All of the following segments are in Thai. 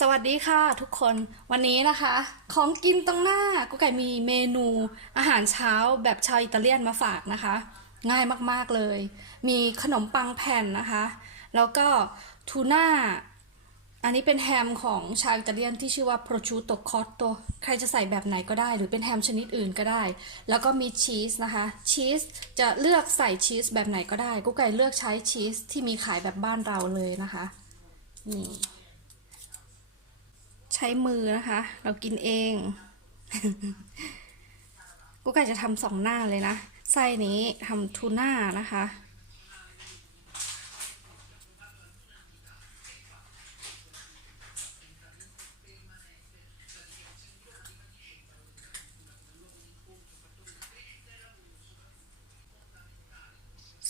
สวัสดีค่ะทุกคนวันนี้นะคะ ของกินตรงหน้ากุ๊กไก่มีเมนูอาหารเช้าแบบชาวอิตาเลียนมาฝากนะคะ ง่ายมากๆเลย มีขนมปังแผ่นนะคะ แล้วก็ทูน่าอันนี้เป็นแฮมของชาวอิตาเลียนที่ชื่อว่า prosciutto cotto ใครจะใส่แบบไหนก็ได้ หรือเป็นแฮมชนิดอื่นก็ได้ แล้วก็มีชีสนะคะชีสจะเลือกใส่ชีสแบบไหนก็ได้กุ๊กไก่เลือกใช้ชีสที่มีขายแบบบ้านเราเลยนะคะนี่ ใช้มือนะคะ เรากินเองกุ๊กไก่จะทำสองหน้าเลยนะไส้นี้ทำทูน่านะคะ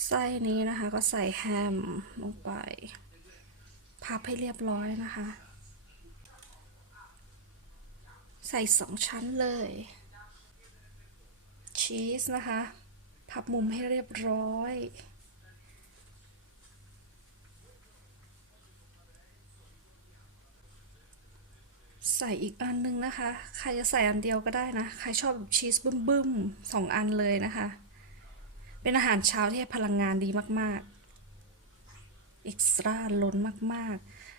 ไส้นี้นะคะก็ใส่แฮมลงไป พับให้เรียบร้อยนะคะ ใส่สองชั้นเลย ชีสนะคะ พับมุมให้เรียบร้อย ใส่อีกอันนึงนะคะ ใครจะใส่อันเดียวก็ได้นะ ใครชอบแบบชีสบึ้มๆสองอันเลยนะคะ เป็นอาหารเช้าที่ให้พลังงานดีมากๆเอ็กซ์ตร้าล้นมากๆ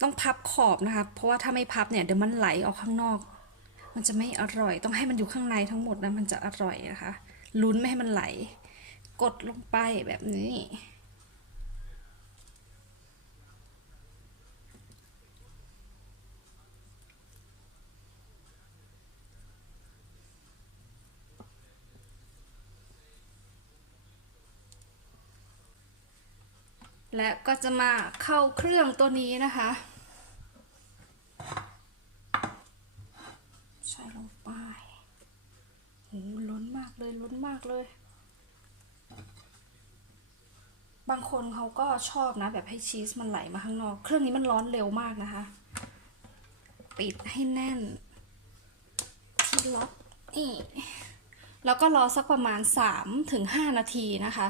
ต้องพับขอบนะคะ เพราะว่าถ้าไม่พับเนี่ยเดี๋ยวมันไหลออกข้างนอก มันจะไม่อร่อย ต้องให้มันอยู่ข้างในทั้งหมดนะมันจะอร่อยนะคะ ลุ้นไม่ให้มันไหล กดลงไปแบบนี้ และก็จะมาเข้าเครื่องตัวนี้นะคะ ใส่ลงไปโหล้นมากเลยล้นมากเลย บางคนเขาก็ชอบนะ แบบให้ชีสมันไหลมาข้างนอก เครื่องนี้มันร้อนเร็วมากนะคะ ปิดให้แน่น ที่ล็อกนี่แล้วก็รอสักประมาณ3ถึง5นาทีนะคะ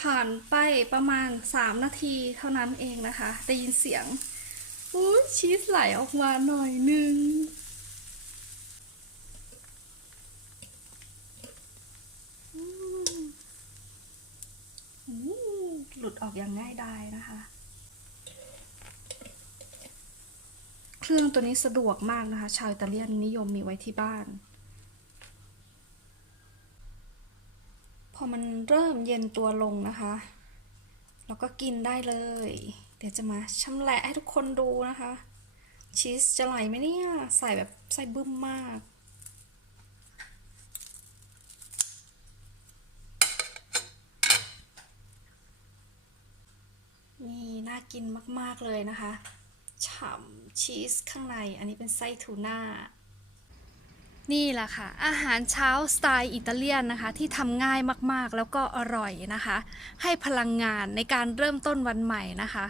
ผ่านไปประมาณ 3 นาทีเท่านั้นเองนะคะ ได้ยินเสียงอุ้ชีสไหลออกมาหน่อยนึง หลุดออกอย่างง่ายดายนะคะ เครื่องตัวนี้สะดวกมากนะคะ ชาวอิตาเลียนนิยมมีไว้ที่บ้าน อมันเริ่มเย็นตัวลงนะคะ เราก็กินได้เลย เดี๋ยวจะมาชำแหละให้ทุกคนดูนะคะ ชีสจะไหลไหมเนี่ย ใส่แบบใส่บึ้มมากนี่น่ากินมาก ๆ เลยนะคะ ฉ่ำชีสข้างใน อันนี้เป็นไส้ทูน่า นี่แหละค่ะ อาหารเช้าสไตล์อิตาเลียนนะคะ ที่ทำง่ายมากๆ แล้วก็อร่อยนะคะ ให้พลังงานในการเริ่มต้นวันใหม่นะคะ